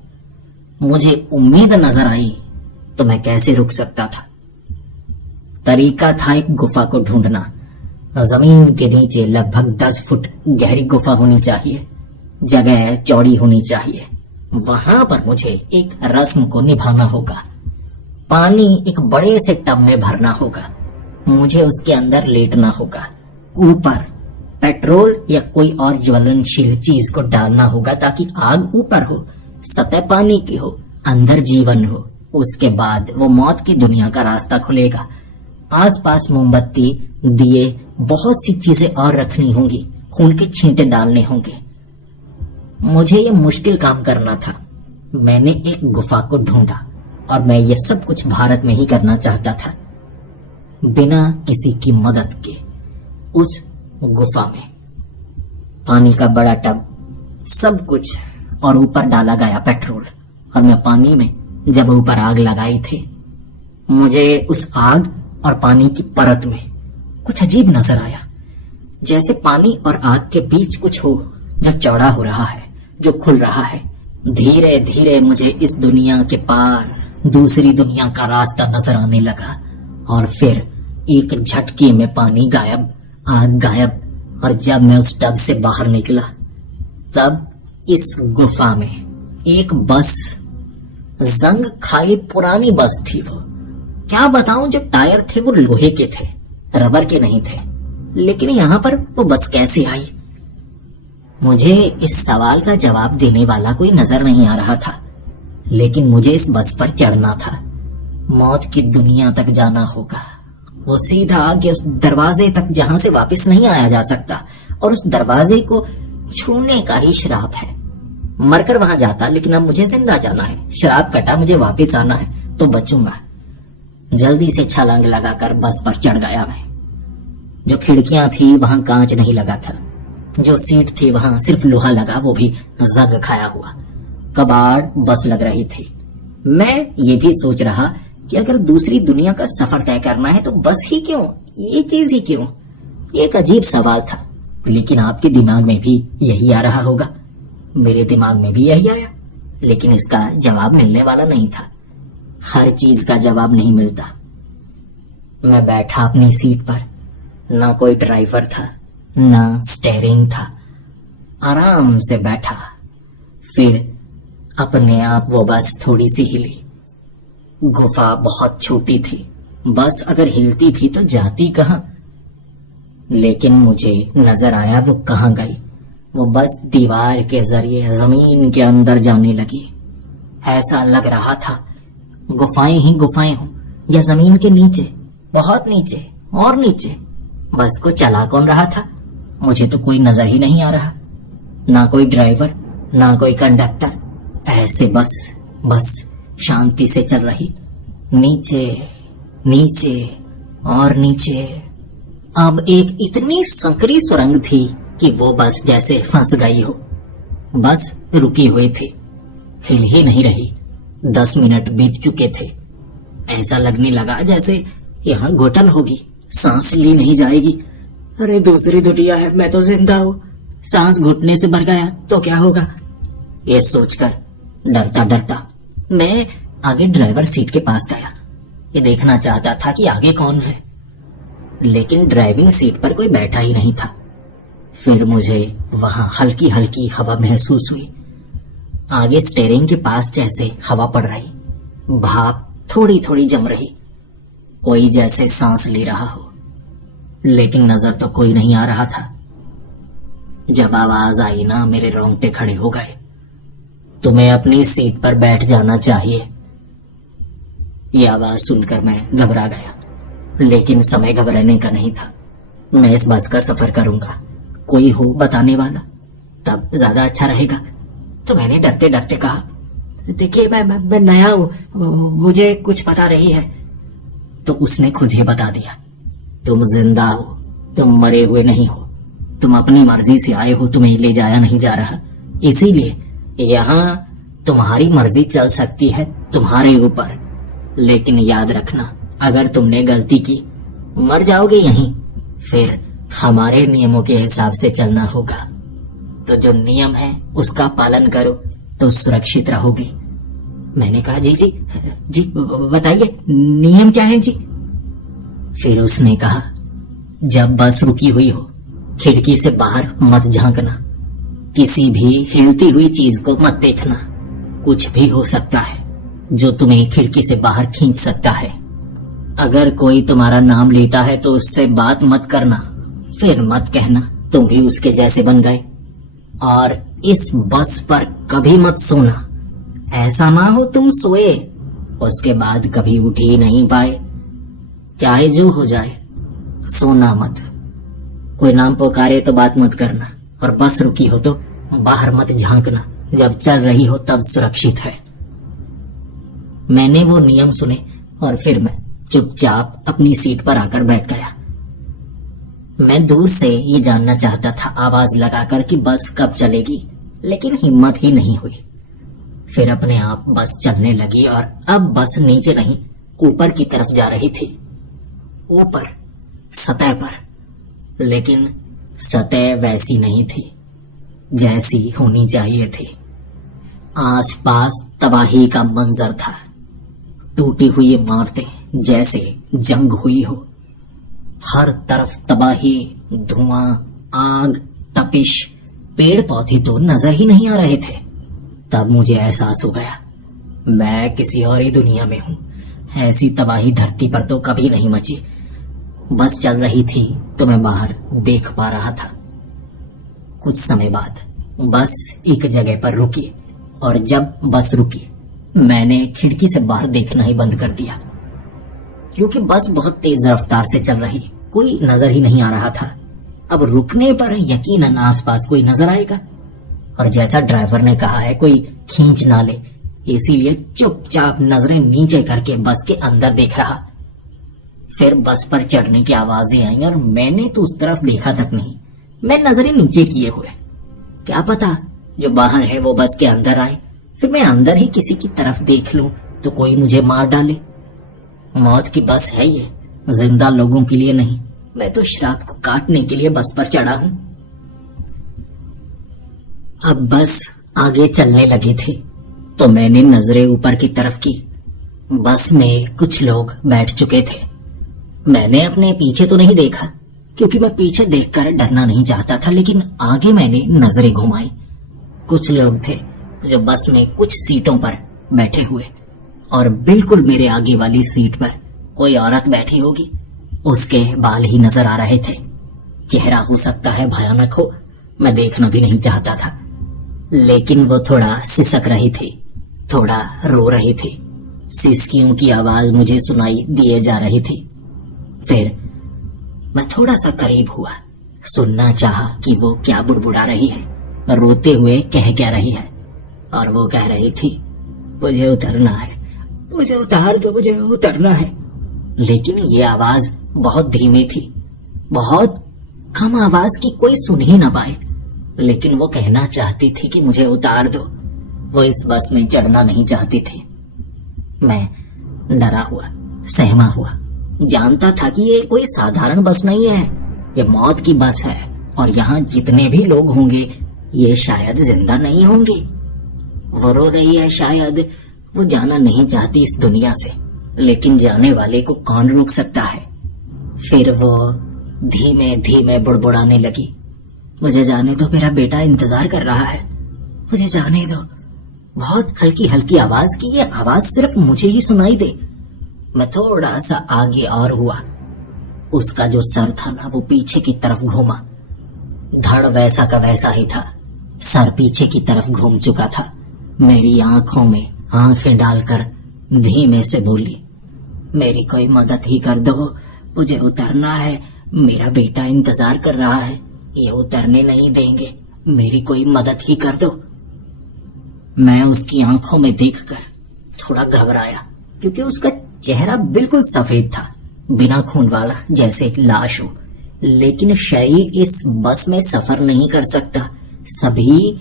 मुझे उम्मीद नजर आई तो मैं कैसे रुक सकता था। तरीका था एक गुफा को ढूंढना। जमीन के नीचे लगभग 10 फुट गहरी गुफा होनी चाहिए। जगह चौड़ी होनी चाहिए। वहां पर मुझे एक रस्म को निभाना होगा। पानी एक बड़े से टब में भरना होगा। मुझे उसके अंदर लेटना होगा। ऊपर पेट्रोल या कोई और ज्वलनशील चीज को डालना होगा ताकि आग ऊपर हो, सतह पानी की हो, अंदर जीवन हो। उसके बाद वो मौत की दुनिया का रास्ता खुलेगा। आसपास मोमबत्ती, दिए, बहुत सी चीजें और रखनी होंगी। खून के छींटे डालने होंगे। मुझे ये मुश्किल काम करना था। मैंने एक गुफा को ढूंढा और मैं ये सब कुछ भारत में ही करना चाहता था, बिना किसी की मदद के। उस गुफा में पानी का बड़ा टब, सब कुछ, और ऊपर डाला गया पेट्रोल। और मैं पानी में जब ऊपर आग लगाई थी, मुझे उस आग और पानी की परत में कुछ अजीब नजर आया। जैसे पानी और आग के बीच कुछ हो जो चौड़ा हो रहा है, जो खुल रहा है। धीरे धीरे मुझे इस दुनिया के पार दूसरी दुनिया का रास्ता नजर आने लगा। और फिर एक झटके में पानी गायब, आग गायब। और जब मैं उस टब से बाहर निकला, तब इस गुफा में एक बस, जंग खाई पुरानी बस थी वो। क्या बताऊं, जब टायर थे वो लोहे के थे, रबर के नहीं थे। लेकिन यहां पर वो बस कैसे आई? मुझे इस सवाल का जवाब देने वाला कोई नजर नहीं आ रहा था, लेकिन मुझे इस बस पर चढ़ना था। मौत की दुनिया तक जाना होगा। वो सीधा आगे उस दरवाजे तक जहां से वापस नहीं आया जा सकता, और उस दरवाजे को छूने का ही श्राप है। मरकर वहां जाता, लेकिन अब मुझे जिंदा जाना है। श्राप कटा, मुझे वापस आना है तो बचूंगा। जल्दी से छलांग लगाकर बस पर चढ़ गया मैं। जो खिड़कियां थी वहां कांच नहीं लगा था। जो सीट थी वहां सिर्फ लोहा लगा, वो भी जंग खाया हुआ। कबाड़ बस लग रही थी। मैं ये भी सोच रहा कि अगर दूसरी दुनिया का सफर तय करना है तो बस ही क्यों, ये चीज ही क्यों? एक अजीब सवाल था, लेकिन आपके दिमाग में भी यही आ रहा होगा। मेरे दिमाग में भी यही आया, लेकिन इसका जवाब मिलने वाला नहीं था। हर चीज का जवाब नहीं मिलता। मैं बैठा अपनी सीट पर। ना कोई ड्राइवर था, ना स्टीयरिंग था। आराम से बैठा। फिर अपने आप वो बस थोड़ी सी हिली। गुफा बहुत छोटी थी। बस अगर हिलती भी तो जाती कहां? लेकिन मुझे नजर आया वो कहां गई। वो बस दीवार के जरिए जमीन के अंदर जाने लगी। ऐसा लग रहा था गुफाएं ही गुफाएं हों, या जमीन के नीचे, बहुत नीचे और नीचे। बस को चला कौन रहा था? मुझे तो कोई नजर ही नहीं आ रहा, ना कोई ड्राइवर ना कोई कंडक्टर। ऐसे बस शांति से चल रही, नीचे नीचे और नीचे। अब एक इतनी संकरी सुरंग थी कि वो बस जैसे फंस गई हो। बस रुकी हुई थी, हिल ही नहीं रही। 10 मिनट बीत चुके थे। ऐसा लगने लगा जैसे यहाँ घुटन होगी, सांस ली नहीं जाएगी। अरे दूसरी दुनिया है, मैं तो जिंदा हूँ, सांस घुटने से भर गया तो क्या होगा? ये सोचकर डरता डरता मैं आगे ड्राइवर सीट के पास गया। ये देखना चाहता था कि आगे कौन है, लेकिन ड्राइविंग सीट पर कोई बैठा ही नहीं था। फिर मुझे वहां हल्की हल्की हवा महसूस हुई। आगे स्टीयरिंग के पास जैसे हवा पड़ रही, भाप थोड़ी थोड़ी जम रही, कोई जैसे सांस ले रहा हो, लेकिन नजर तो कोई नहीं आ रहा था। जब आवाज आई ना, मेरे रोंगटे खड़े हो गए। तुम्हें अपनी सीट पर बैठ जाना चाहिए। ये आवाज सुनकर मैं घबरा गया, लेकिन समय घबराने का नहीं था। मैं इस बस का सफर करूंगा, कोई हो बताने वाला, तब ज्यादा अच्छा रहेगा। तो मैंने डरते डरते कहा, देखिए मैं नया हूं, मुझे कुछ पता नहीं है। तो उसने खुद ही बता दिया, तुम जिंदा हो, तुम मरे हुए नहीं हो, तुम अपनी मर्जी से आए हो, तुम्हें ले जाया नहीं जा रहा। इसीलिए यहाँ तुम्हारी मर्जी चल सकती है तुम्हारे ऊपर, लेकिन याद रखना, अगर तुमने गलती की मर जाओगे यहीं। फिर हमारे नियमों के हिसाब से चलना होगा। तो जो नियम है उसका पालन करो तो सुरक्षित रहोगे। मैंने कहा, जी बताइए नियम क्या है जी? फिर उसने कहा, जब बस रुकी हुई हो, खिड़की से बाहर मत झांकना, किसी भी हिलती हुई चीज को मत देखना। कुछ भी हो सकता है जो तुम्हें खिड़की से बाहर खींच सकता है। अगर कोई तुम्हारा नाम लेता है तो उससे बात मत करना, फिर मत कहना तुम भी उसके जैसे बन गए। और इस बस पर कभी मत सोना, ऐसा ना हो तुम सोए उसके बाद कभी उठ ही नहीं पाए। चाहे जो हो जाए, सोना मत। कोई नाम पुकारे तो बात मत करना, और बस रुकी हो तो बाहर मत झांकना, जब चल रही हो तब सुरक्षित है। मैंने वो नियम सुने और फिर मैं चुपचाप अपनी सीट पर आकर बैठ गया। मैं दूर से ये जानना चाहता था आवाज लगाकर कि बस कब चलेगी, लेकिन हिम्मत ही नहीं हुई। फिर अपने आप बस चलने लगी और अब बस नीचे नहीं ऊपर की तरफ जा रही थी। ऊपर सतह पर, लेकिन सतह वैसी नहीं थी जैसी होनी चाहिए थी। आसपास तबाही का मंजर था, टूटी हुई इमारतें जैसे जंग हुई हो, हर तरफ तबाही, धुआं, आग, तपिश, पेड़ पौधे तो नजर ही नहीं आ रहे थे। तब मुझे एहसास हो गया मैं किसी और ही दुनिया में हूं। ऐसी तबाही धरती पर तो कभी नहीं मची। बस चल रही थी तो मैं बाहर देख पा रहा था। कुछ समय बाद बस एक जगह पर रुकी, और जब बस रुकी मैंने खिड़की से बाहर देखना ही बंद कर दिया, क्योंकि बस बहुत तेज रफ्तार से चल रही, कोई नजर ही नहीं आ रहा था। अब रुकने पर यकीनन आसपास कोई नजर आएगा, और जैसा ड्राइवर ने कहा है कोई खींच ना ले, इसीलिए चुपचाप नजरें नीचे करके बस के अंदर देख रहा। फिर बस पर चढ़ने की आवाजें आई और मैंने तो उस तरफ देखा तक नहीं, मैं नजरें नीचे किए हुए। क्या पता जो बाहर है वो बस के अंदर आए, फिर मैं अंदर ही किसी की तरफ देख लूं तो कोई मुझे मार डाले। मौत की बस है ये, जिंदा लोगों के लिए नहीं। मैं तो शराब को काटने के लिए बस पर चढ़ा हूं। अब बस आगे चलने लगी थी तो मैंने नजरें ऊपर की तरफ की। बस में कुछ लोग बैठ चुके थे। मैंने अपने पीछे तो नहीं देखा, क्योंकि मैं पीछे देखकर डरना नहीं चाहता था, लेकिन आगे मैंने नजरें घुमाई। कुछ लोग थे जो बस में कुछ सीटों पर बैठे हुए, और बिल्कुल मेरे आगे वाली सीट पर कोई औरत बैठी होगी। उसके बाल ही नजर आ रहे थे। चेहरा हो सकता है भयानक हो, मैं देखना भी नहीं चाहता था, लेकिन वो थोड़ा सिसक रही थी, थोड़ा रो रहे थे। सिसकियों की आवाज मुझे सुनाई दिए जा रही थी। फिर मैं थोड़ा सा करीब हुआ, सुनना चाहा कि वो क्या बुड़बुड़ा रही है, रोते हुए कह क्या रही है। और वो कह रही थी, मुझे उतरना है, मुझे उतार दो, मुझे उतरना है। लेकिन ये आवाज बहुत धीमी थी, बहुत कम आवाज की, कोई सुन ही ना पाए। लेकिन वो कहना चाहती थी कि मुझे उतार दो। वो इस बस में चढ़ना नहीं चाहती थी। मैं डरा हुआ, सहमा हुआ, जानता था कि ये कोई साधारण बस नहीं है, ये मौत की बस है और यहाँ जितने भी लोग होंगे ये शायद जिंदा नहीं होंगे। वो रो रही है, शायद वो जाना नहीं चाहती इस दुनिया से, लेकिन जाने वाले को कौन रोक सकता है। फिर वो धीमे धीमे बुड़बुड़ाने लगी, मुझे जाने दो, मेरा बेटा इंतजार कर रहा है, मुझे जाने दो। बहुत हल्की हल्की आवाज की, ये आवाज सिर्फ मुझे ही सुनाई दे। मैं थोड़ा सा आगे और हुआ। उसका जो सर था ना, वो पीछे की तरफ घूमा। धड़ वैसा का वैसा ही था, सर पीछे की तरफ घूम चुका था। मेरी आंखों में आंखें डालकर धीमे से बोली, मेरी कोई मदद ही कर दो, मुझे उतरना है, मेरा बेटा इंतजार कर रहा है, ये उतरने नहीं देंगे, मेरी कोई मदद ही कर दो। मैं उसकी आंखों में देखकर थोड़ा घबराया, क्योंकि उसका चेहरा बिल्कुल सफेद था, बिना खून वाला, जैसे लाश हो। लेकिन शरीर इस बस में सफर नहीं कर सकता, सभी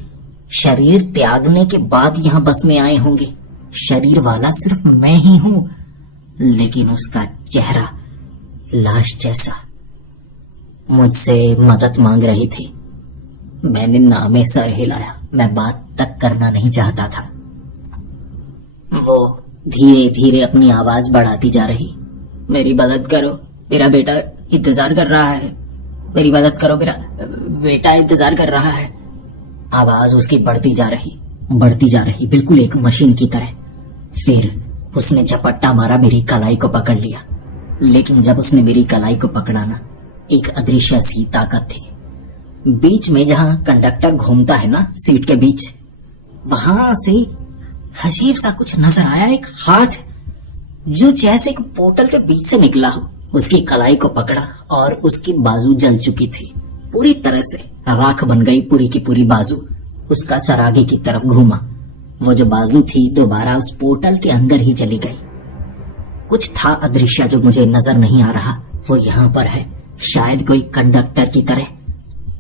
शरीर त्यागने के बाद यहाँ बस में आए होंगे। शरीर वाला सिर्फ मैं ही हूं, लेकिन उसका चेहरा लाश जैसा। मुझसे मदद मांग रही थी। मैंने नामे सर हिलाया, मैं बात तक करना नहीं चाहता था। वो धीरे धीरे अपनी आवाज बढ़ाती जा रही, मेरी मदद करो, मेरा बेटा इंतजार कर रहा है, मेरी मदद करो, मेरा बेटा इंतजार कर रहा है। आवाज उसकी बढ़ती जा रही, बिल्कुल एक मशीन की तरह। फिर उसने झपट्टा मारा, मेरी कलाई को पकड़ लिया। लेकिन जब उसने मेरी कलाई को पकड़ा ना, एक अदृश्य सी ताकत थी। बीच में जहां कंडक्टर घूमता है ना, सीट के बीच, वहां से अजीब सा कुछ नजर आया, एक हाथ जो जैसे एक पोर्टल के बीच से निकला हो। उसकी कलाई को पकड़ा और उसकी बाजू जल चुकी थी, पूरी तरह से राख बन गई पूरी की पूरी बाजू। उसका सर आगे की तरफ घूमा, वो जो बाजू थी दोबारा उस पोर्टल के अंदर ही चली गई। कुछ था अदृश्य जो मुझे नजर नहीं आ रहा, वो यहाँ पर है, शायद कोई कंडक्टर की तरह।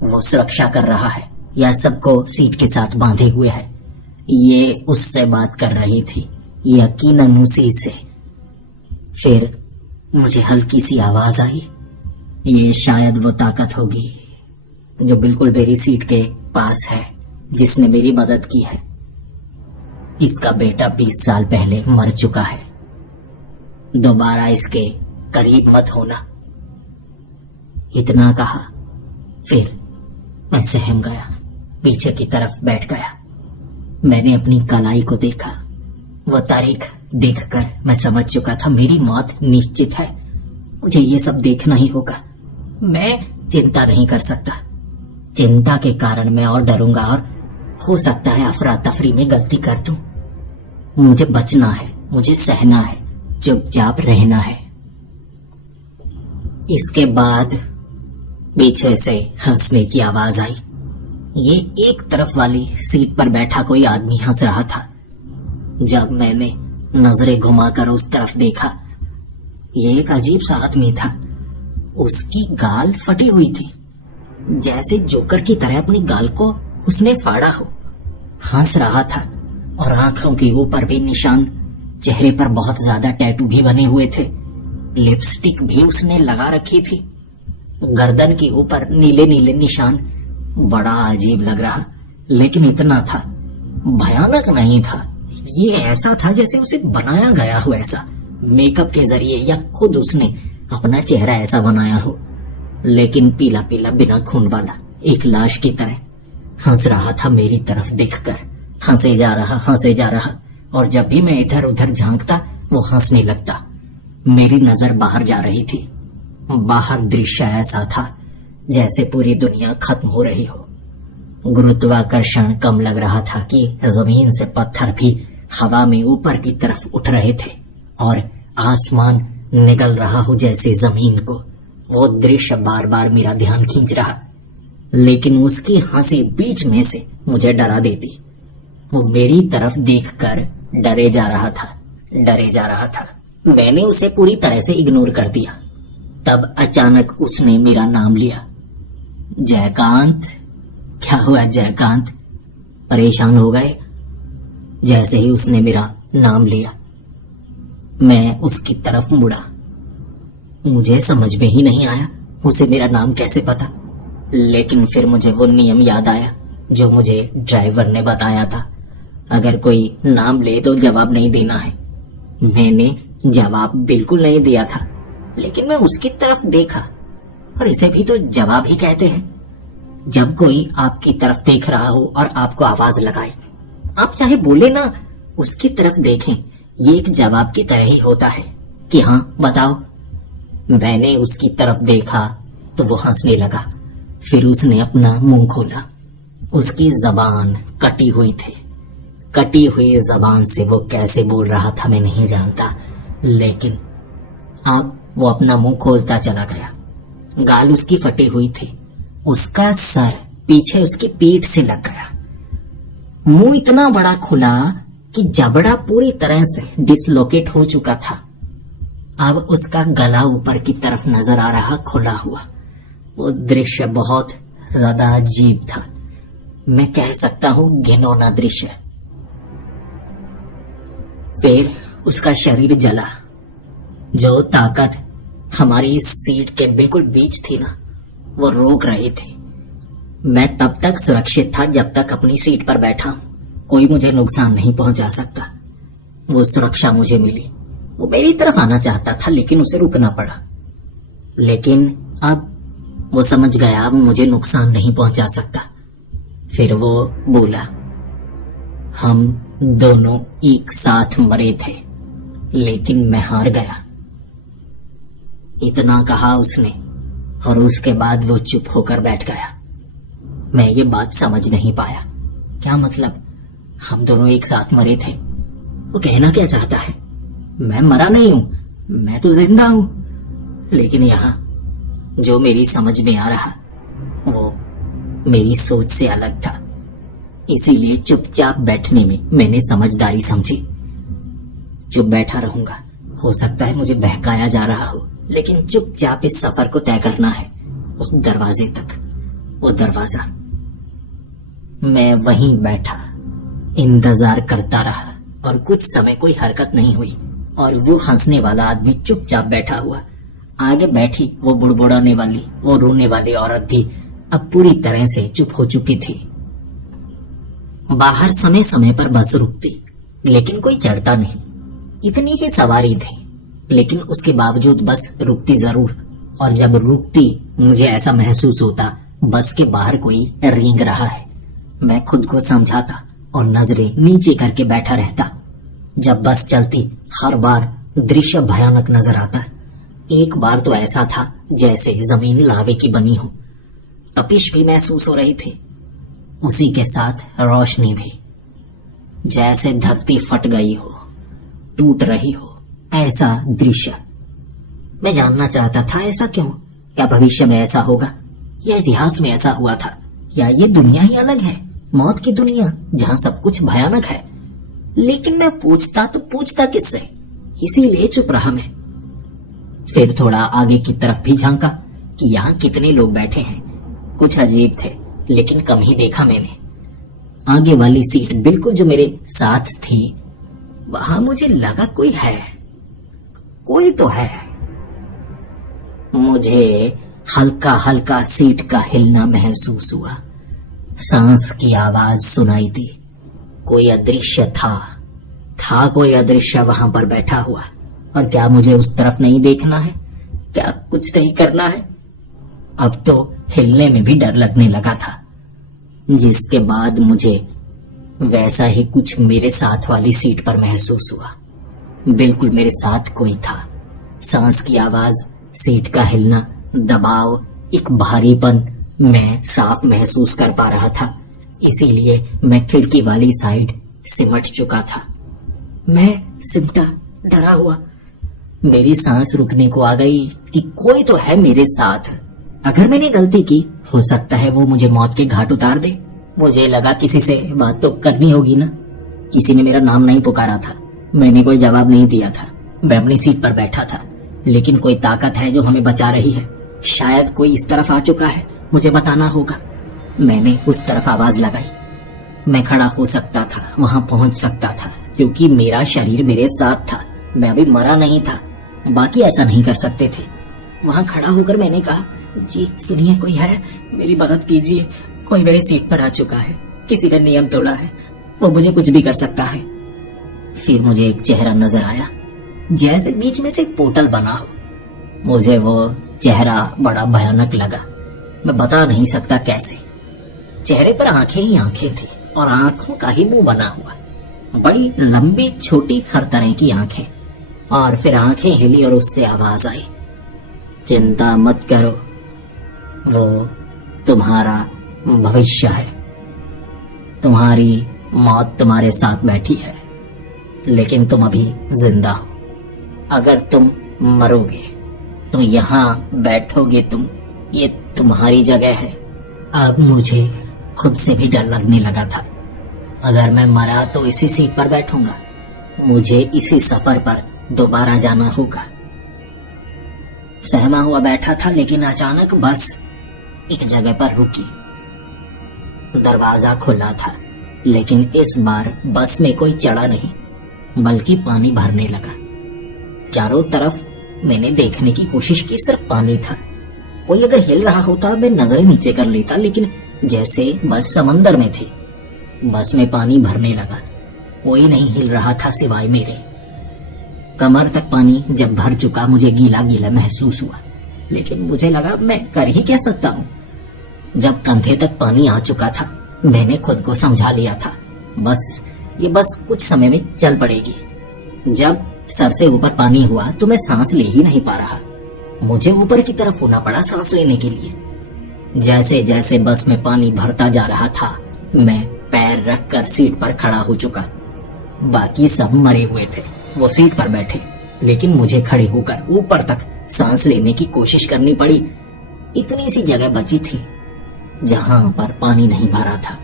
वो सुरक्षा कर रहा है या सबको सीट के साथ बांधे हुए है। ये उससे बात कर रही थी, यकीनन उसी से। फिर मुझे हल्की सी आवाज आई, ये शायद वो ताकत होगी जो बिल्कुल मेरी सीट के पास है, जिसने मेरी मदद की है। इसका बेटा 20 साल पहले मर चुका है, दोबारा इसके करीब मत होना। इतना कहा, फिर मैं सहम गया, पीछे की तरफ बैठ गया। मैंने अपनी कलाई को देखा, वो तारीख देखकर मैं समझ चुका था मेरी मौत निश्चित है। मुझे ये सब देखना ही होगा। मैं चिंता नहीं कर सकता, चिंता के कारण मैं और डरूंगा और हो सकता है अफरा तफरी में गलती कर दूं। मुझे बचना है, मुझे सहना है, चुपचाप रहना है। इसके बाद पीछे से हंसने की आवाज आई। ये एक तरफ वाली सीट पर बैठा कोई आदमी हंस रहा था। जब मैंने नजरें घुमाकर उस तरफ देखा, ये एक अजीब सा आदमी था। उसकी गाल फटी हुई थी, जैसे जोकर की तरह अपनी गाल को उसने फाड़ा हो। हंस रहा था और आंखों के ऊपर भी निशान, चेहरे पर बहुत ज्यादा टैटू भी बने हुए थे। लिपस्टिक भी उसने लगा रखी थी, गर्दन के ऊपर नीले नीले निशान। बड़ा अजीब लग रहा, लेकिन इतना था, भयानक नहीं था। ये ऐसा था जैसे उसे बनाया गया हो, ऐसा मेकअप के जरिए, या खुद उसने अपना चेहरा ऐसा बनाया हो। लेकिन पीला पीला, बिना खून वाला, एक लाश की तरह हंस रहा था मेरी तरफ देखकर। हंसे जा रहा, और जब भी मैं इधर उधर झांकता वो हंसने लगता। मेरी नजर बाहर जा रही थी। बाहर दृश्य ऐसा था जैसे पूरी दुनिया खत्म हो रही हो। गुरुत्वाकर्षण कम लग रहा था कि जमीन से पत्थर भी हवा में ऊपर की तरफ उठ रहे थे और आसमान निगल रहा हो जैसे जमीन को। वो दृश्य बार बार मेरा ध्यान खींच रहा, लेकिन उसकी हंसी बीच में से मुझे डरा देती। वो मेरी तरफ देखकर डरे जा रहा था। मैंने उसे पूरी तरह से इग्नोर कर दिया। तब अचानक उसने मेरा नाम लिया। जयकांत। क्या हुआ जयकांत? परेशान हो गए? जैसे ही उसने मेरा नाम लिया, मैं उसकी तरफ मुड़ा। मुझे समझ में ही नहीं आया उसे मेरा नाम कैसे पता, लेकिन फिर मुझे वो नियम याद आया जो मुझे ड्राइवर ने बताया था। अगर कोई नाम ले तो जवाब नहीं देना है। मैंने जवाब बिल्कुल नहीं दिया था, लेकिन मैं उसकी तरफ देखा, और इसे भी तो जवाब ही कहते हैं। जब कोई आपकी तरफ देख रहा हो और आपको आवाज लगाए, आप चाहे बोले ना, उसकी तरफ देखें, ये एक जवाब की तरह ही होता है कि हाँ बताओ। मैंने उसकी तरफ देखा तो वो हंसने लगा। फिर उसने अपना मुंह खोला। उसकी जबान कटी हुई थी। कटी हुई जबान से वो कैसे बोल रहा था मैं नहीं जानता, लेकिन अब वो अपना मुंह खोलता चला गया। गाल उसकी फटी हुई थी। उसका सर पीछे उसकी पीठ से लग गया। मुंह इतना बड़ा खुला कि जबड़ा पूरी तरह से डिसलोकेट हो चुका था। अब उसका गला ऊपर की तरफ नजर आ रहा, खुला हुआ। वो दृश्य बहुत ज्यादा अजीब था। मैं कह सकता हूं घिनौना दृश्य। फिर उसका शरीर जला। जो ताकत हमारी सीट के बिल्कुल बीच थी ना, वो रोक रहे थे। मैं तब तक सुरक्षित था जब तक अपनी सीट पर बैठा हूं। कोई मुझे नुकसान नहीं पहुंचा सकता। वो सुरक्षा मुझे मिली। वो मेरी तरफ आना चाहता था, लेकिन उसे रुकना पड़ा। लेकिन अब वो समझ गया वो मुझे नुकसान नहीं पहुंचा सकता। फिर वो बोला, हम दोनों एक साथ मरे थे, लेकिन मैं हार गया। इतना कहा उसने, और उसके बाद वो चुप होकर बैठ गया। मैं ये बात समझ नहीं पाया। क्या मतलब हम दोनों एक साथ मरे थे? वो कहना क्या चाहता है? मैं मरा नहीं हूं, मैं तो जिंदा हूं। लेकिन यहां जो मेरी समझ में आ रहा, वो मेरी सोच से अलग था। इसीलिए चुपचाप बैठने में मैंने समझदारी समझी। चुप बैठा रहूंगा। हो सकता है मुझे बहकाया जा रहा हो, लेकिन चुपचाप इस सफर को तय करना है, उस दरवाजे तक। वो दरवाजा। मैं वहीं बैठा इंतजार करता रहा, और कुछ समय कोई हरकत नहीं हुई, और वो हंसने वाला आदमी चुपचाप बैठा हुआ। आगे बैठी वो बुड़बुड़ाने वाली, वो रोने वाली औरत भी अब पूरी तरह से चुप हो चुकी थी। बाहर समय समय पर बस रुकती, लेकिन कोई चढ़ता नहीं। इतनी ही सवारी थी, लेकिन उसके बावजूद बस रुकती जरूर। और जब रुकती, मुझे ऐसा महसूस होता बस के बाहर कोई रेंग रहा है। मैं खुद को समझाता और नजरें नीचे करके बैठा रहता। जब बस चलती, हर बार दृश्य भयानक नजर आता। एक बार तो ऐसा था जैसे जमीन लावे की बनी हो। तपिश भी महसूस हो रही थी, उसी के साथ रोशनी भी, जैसे धरती फट गई हो, टूट रही हो, ऐसा दृश्य। मैं जानना चाहता था ऐसा क्यों? क्या भविष्य में ऐसा होगा, या इतिहास में ऐसा हुआ था, या ये दुनिया ही अलग है, मौत की दुनिया जहां सब कुछ भयानक है। लेकिन मैं पूछता किससे? इसीलिए चुप रहा मैं। फिर थोड़ा आगे की तरफ भी झांका कि यहाँ कितने लोग बैठे हैं। कुछ अजीब थे, लेकिन कम ही देखा मैंने। आगे वाली सीट बिल्कुल जो मेरे साथ थी, वहां मुझे लगा कोई है, कोई तो है। मुझे हल्का हल्का सीट का हिलना महसूस हुआ। सांस की आवाज सुनाई दी। कोई अदृश्य था कोई अदृश्य वहां पर बैठा हुआ। और क्या मुझे उस तरफ नहीं देखना है? क्या कुछ नहीं करना है? अब तो हिलने में भी डर लगने लगा था। जिसके बाद मुझे वैसा ही कुछ मेरे साथ वाली सीट पर महसूस हुआ। बिल्कुल मेरे साथ कोई था। सांस की आवाज, सीट का हिलना, दबाव, एक भारीपन मैं साफ महसूस कर पा रहा था। इसीलिए मैं खिड़की वाली साइड सिमट चुका था। मैं सिमटा, डरा हुआ। मेरी सांस रुकने को आ गई कि कोई तो है मेरे साथ। अगर मैंने गलती की, हो सकता है वो मुझे मौत के घाट उतार दे। मुझे लगा किसी से बात तो करनी होगी ना। किसी ने मेरा नाम नहीं पुकारा था, मैंने कोई जवाब नहीं दिया था। मैं अपनी सीट पर बैठा था, लेकिन कोई ताकत है जो हमें बचा रही है। शायद कोई इस तरफ आ चुका है, मुझे बताना होगा। मैंने उस तरफ आवाज लगाई। मैं खड़ा हो सकता था, वहां पहुंच सकता था, क्योंकि मेरा शरीर मेरे साथ था। मैं अभी मरा नहीं था, बाकी ऐसा नहीं कर सकते थे। वहां खड़ा होकर मैंने कहा, जी सुनिए, कोई है, मेरी मदद कीजिए। कोई मेरी सीट पर आ चुका है, किसी ने नियम तोड़ा है, वो मुझे कुछ भी कर सकता है। फिर मुझे एक चेहरा नजर आया, जैसे बीच में से एक पोर्टल बना हो। मुझे वो चेहरा बड़ा भयानक लगा, मैं बता नहीं सकता कैसे। चेहरे पर आंखें ही आंखें थी और आंखों का ही मुंह बना हुआ। बड़ी लंबी छोटी हर तरह की आंखें। और फिर आंखें हिली और उससे आवाज आई, चिंता मत करो, वो तुम्हारा भविष्य है। तुम्हारी मौत तुम्हारे साथ बैठी है, लेकिन तुम अभी जिंदा हो। अगर तुम मरोगे तो यहाँ बैठोगे तुम, ये तुम्हारी जगह है। अब मुझे खुद से भी डर लगने लगा था। अगर मैं मरा तो इसी सीट पर बैठूंगा, मुझे इसी सफर पर दोबारा जाना होगा। सहमा हुआ बैठा था, लेकिन अचानक बस एक जगह पर रुकी। दरवाजा खुला था, लेकिन इस बार बस में कोई चढ़ा नहीं, बल्कि पानी भरने लगा। चारों तरफ मैंने देखने की कोशिश की, सिर्फ पानी था। कोई अगर हिल रहा होता मैं नजरें नीचे कर लेता, लेकिन जैसे बस समंदर में थी। बस में पानी भरने लगा, कोई नहीं हिल रहा था सिवाय मेरे। कमर तक पानी जब भर चुका, मुझे गीला गीला महसूस हुआ, लेकिन मुझे लगा मैं कर ही क्या सकता हूँ। जब कंधे तक पानी आ चुका था, मैंने खुद को समझा लिया था, ये बस कुछ समय में चल पड़ेगी। जब सर से ऊपर पानी हुआ तो मैं सांस ले ही नहीं पा रहा। मुझे ऊपर की तरफ होना पड़ा सांस लेने के लिए। जैसे जैसे बस में पानी भरता जा रहा था, मैं पैर रखकर सीट पर खड़ा हो चुका। बाकी सब मरे हुए थे, वो सीट पर बैठे, लेकिन मुझे खड़े होकर ऊपर तक सांस लेने की कोशिश करनी पड़ी। इतनी सी जगह बची थी जहां पर पानी नहीं भरा था।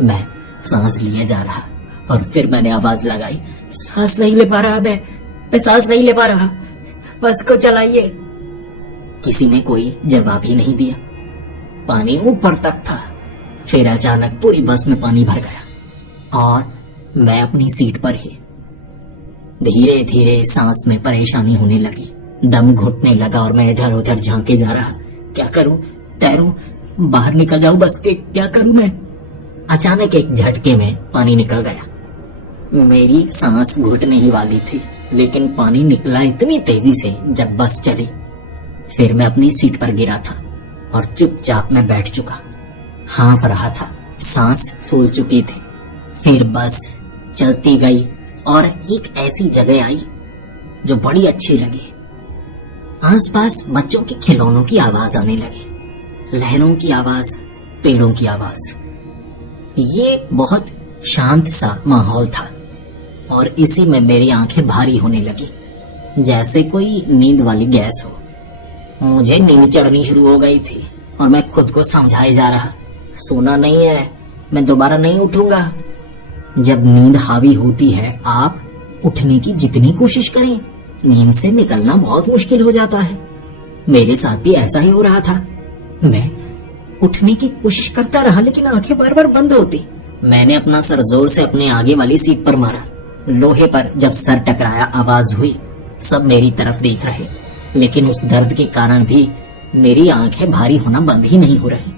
मैं सांस लिए जा रहा और फिर मैंने आवाज लगाई, सांस नहीं ले पा रहा, मैं सांस नहीं ले पा रहा, बस को चलाइए। किसी ने कोई जवाब ही नहीं दिया। पानी ऊपर तक था। फिर अचानक पूरी बस में पानी भर गया और मैं अपनी सीट पर ही। धीरे धीरे सांस में परेशानी होने लगी, दम घुटने लगा और मैं इधर उधर झांके जा रहा। क्या करूं, तैरूं, बाहर निकल जाऊं बस के, क्या करूं मैं। अचानक एक झटके में पानी निकल गया। मेरी सांस घुटने ही वाली थी, लेकिन पानी निकला इतनी तेजी से जब बस चली। फिर मैं अपनी सीट पर गिरा था और चुपचाप मैं बैठ चुका। हाँफ रहा था, सांस फूल चुकी थी। फिर बस चलती गई और एक ऐसी जगह आई जो बड़ी अच्छी लगी। आसपास बच्चों के खिलौनों की आवाज आने लगी, लहरों की आवाज, पेड़ों की आवाज। ये बहुत शांत सा माहौल था और इसी में मेरी आंखें भारी होने लगी, जैसे कोई नींद वाली गैस हो। मुझे नींद चढ़नी शुरू हो गई थी और मैं खुद को समझाए जा रहा, सोना नहीं है, मैं दोबारा नहीं उठूंगा। जब नींद हावी होती है, आप उठने की जितनी कोशिश करें, नींद से निकलना बहुत मुश्किल हो जाता है। मेरे साथ भी ऐसा ही हो रहा था। मैं उठने की कोशिश करता रहा, लेकिन आंखें बार बार बंद होती। मैंने अपना सर जोर से अपने आगे वाली सीट पर मारा। लोहे पर जब सर टकराया, आवाज हुई। सब मेरी तरफ देख रहे, लेकिन उस दर्द के कारण भी मेरी आंखें भारी होना बंद ही नहीं हो रही।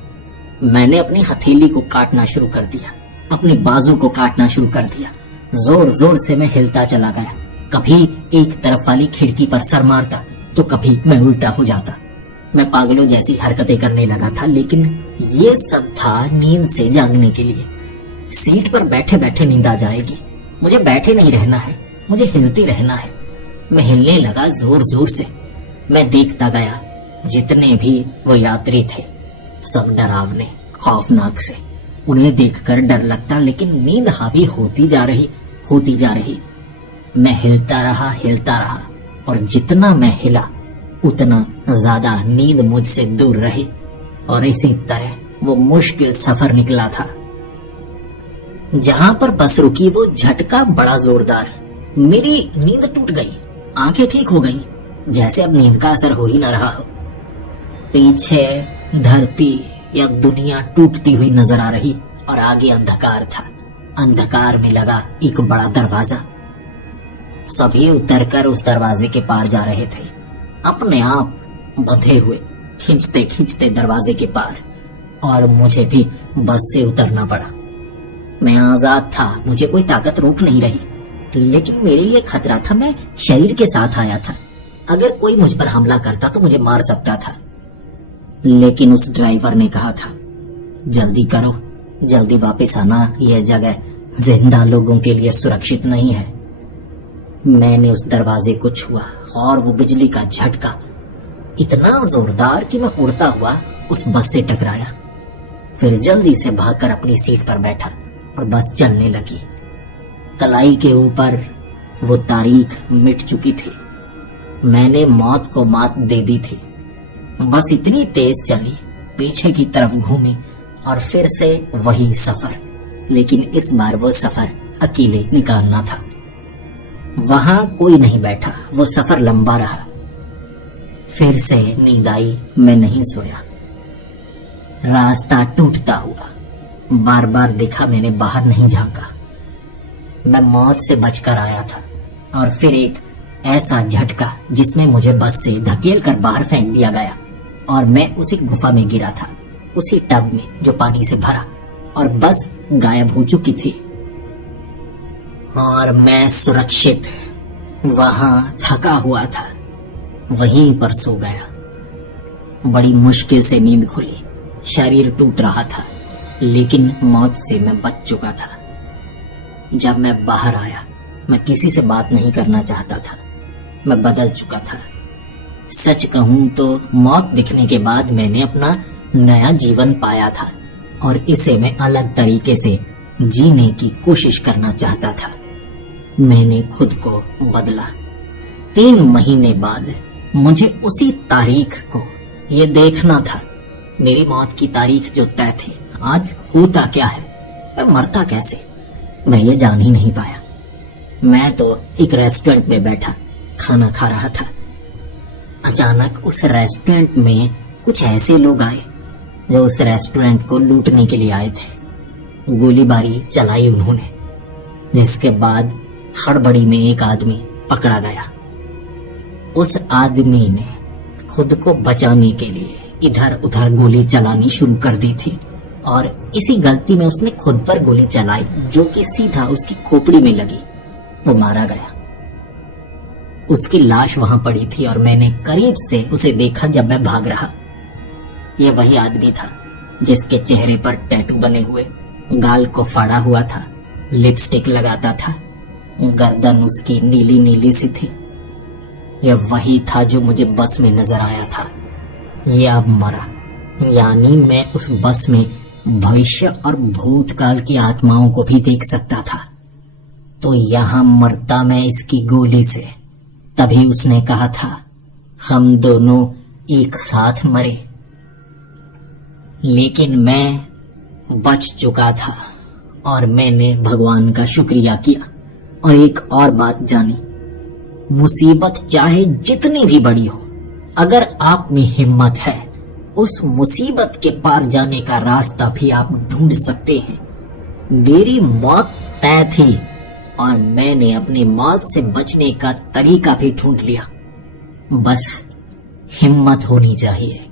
मैंने अपनी हथेली को काटना शुरू कर दिया, अपनी बाजू को काटना शुरू कर दिया। जोर जोर से मैं हिलता चला गया। कभी एक तरफ वाली खिड़की पर सर मारता तो कभी मैं उल्टा हो जाता। मैं पागलों जैसी हरकतें करने लगा था, लेकिन ये सब था नींद से जागने के लिए। सीट पर बैठे बैठे नींद आ जाएगी, मुझे बैठे नहीं रहना है, मुझे हिलती रहना है। मैं हिलने लगा जोर जोर से। मैं देखता गया, जितने भी वो यात्री थे सब डरावने, खौफनाक से। उन्हें देखकर डर लगता, लेकिन नींद हावी होती जा रही, होती जा रही। मैं हिलता रहा और जितना मैं हिला उतना ज्यादा नींद मुझसे दूर रही और इसी तरह वो मुश्किल सफर निकला था। जहां पर बस रुकी वो झटका बड़ा जोरदार, मेरी नींद टूट गई, आंखें ठीक हो गईं, जैसे अब नींद का असर हो ही न रहा हो। पीछे धरती या दुनिया टूटती हुई नजर आ रही और आगे अंधकार था। अंधकार में लगा एक बड़ा दरवाजा। सभी उतरकर उस दरवाजे के पार जा रहे थे, अपने आप बंधे हुए, खींचते खींचते दरवाजे के पार, और मुझे भी बस से उतरना पड़ा। मैं आजाद था, मुझे कोई ताकत रोक नहीं रही, लेकिन मेरे लिए खतरा था। मैं शरीर के साथ आया था, अगर कोई मुझ पर हमला करता तो मुझे मार सकता था। लेकिन उस ड्राइवर ने कहा था, जल्दी करो, जल्दी वापस आना, यह जगह जिंदा लोगों के लिए सुरक्षित नहीं है। मैंने उस दरवाजे को छुआ और वो बिजली का झटका इतना जोरदार कि मैं उड़ता हुआ उस बस से टकराया। फिर जल्दी से भागकर अपनी सीट पर बैठा और बस चलने लगी। कलाई के ऊपर वो तारीख मिट चुकी थी। मैंने मौत को मात दे दी थी। बस इतनी तेज चली, पीछे की तरफ घूमी और फिर से वही सफर, लेकिन इस बार वो सफर अकेले निकालना था। वहां कोई नहीं बैठा, वो सफर लंबा रहा। फिर से नींद आई, मैं नहीं सोया। रास्ता टूटता हुआ, बार बार देखा, मैंने बाहर नहीं झांका। मैं मौत से बचकर आया था और फिर एक ऐसा झटका जिसमें मुझे बस से धकेल कर बाहर फेंक दिया गया और मैं उसी गुफा में गिरा था, उसी टब में जो पानी से भरा, और बस गायब हो चुकी थी और मैं सुरक्षित वहां थका हुआ था, वहीं पर सो गया। बड़ी मुश्किल से नींद खुली, शरीर टूट रहा था, लेकिन मौत से मैं बच चुका था। जब मैं बाहर आया, मैं किसी से बात नहीं करना चाहता था, मैं बदल चुका था। सच कहूं तो मौत दिखने के बाद मैंने अपना नया जीवन पाया था और इसे मैं अलग तरीके से जीने की कोशिश करना चाहता था। मैंने खुद को बदला। 3 महीने बाद मुझे उसी तारीख को ये देखना था, मेरी मौत की तारीख जो तय थी, आज होता क्या है, मैं मरता कैसे, मैं ये जान ही नहीं पाया। मैं तो एक रेस्टोरेंट में बैठा खाना खा रहा था। अचानक उस रेस्टोरेंट में कुछ ऐसे लोग आए जो उस रेस्टोरेंट को लूटने के लिए आए थे। गोलीबारी चलाई उन्होंने, जिसके बाद हड़बड़ी में एक आदमी पकड़ा गया। उस आदमी ने खुद को बचाने के लिए इधर उधर गोली चलानी शुरू कर दी थी और इसी गलती में उसने खुद पर गोली चलाई, जो कि सीधा उसकी खोपड़ी में लगी। वो मारा गया। उसकी लाश वहां पड़ी थी और मैंने करीब से उसे देखा जब मैं भाग रहा। ये वही आदमी था जिसके चेहरे पर टैटू बने हुए, गाल को फाड़ा हुआ था, लिपस्टिक लगाता था, गर्दन उसकी नीली नीली सी थी। यह वही था जो मुझे बस में नजर आया था। ये अब मरा, यानी मैं उस बस में भविष्य और भूतकाल की आत्माओं को भी देख सकता था। तो यहां मरता मैं इसकी गोली से। तभी उसने कहा था, हम दोनों एक साथ मरे। लेकिन मैं बच चुका था और मैंने भगवान का शुक्रिया किया और एक और बात जानी, मुसीबत चाहे जितनी भी बड़ी हो, अगर आप में हिम्मत है, उस मुसीबत के पार जाने का रास्ता भी आप ढूंढ सकते हैं। मेरी मौत तय थी और मैंने अपनी मौत से बचने का तरीका भी ढूंढ लिया। बस हिम्मत होनी चाहिए।